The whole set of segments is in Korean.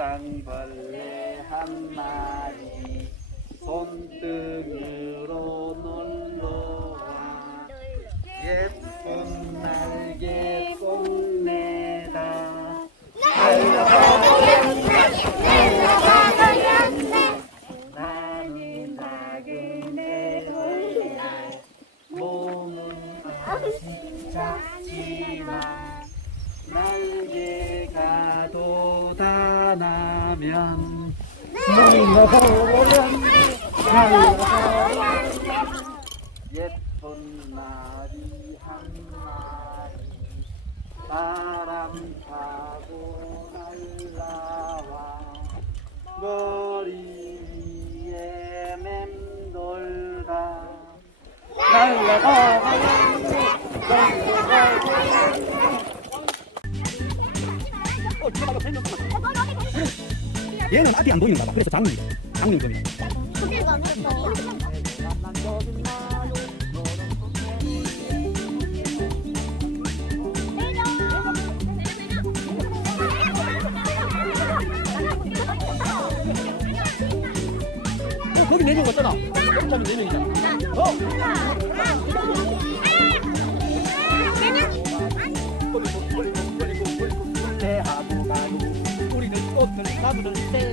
무당벌레 한 마리 손등으로 놀러와 예쁜 날개 뽐내다 나는 작은 애벌레 몸은 아직 작지만 날개가 돋아나면 물러오면 예쁜 나비 한 마리 바람 타고 날라와 머리 위에 맴돌다 날라가 얘는 앞이 안 보이는가 봐. 그래서 장님금이야. 거기 4명 갔잖아. 점이 4명이잖아. 하고 가고 우리는 꽃들 나무들 떼고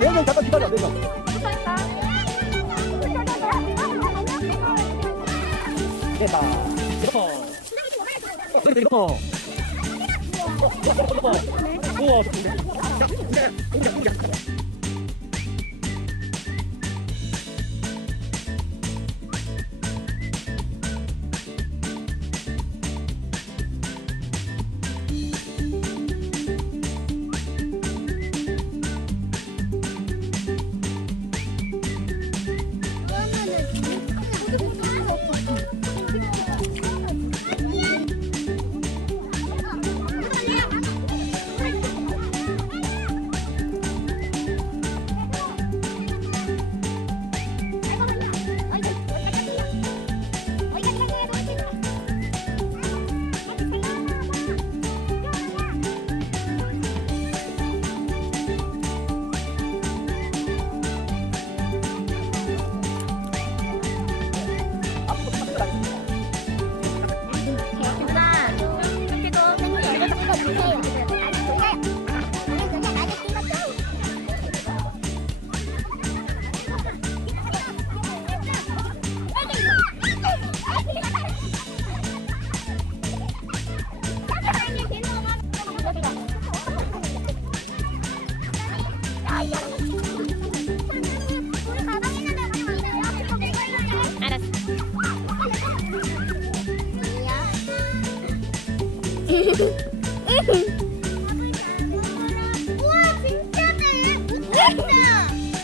내가 잠깐 기다려. 내가 됐다. 이렇게 우와 우와 진짜네.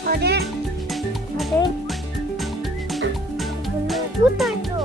어디? 어디? 붙어 있어.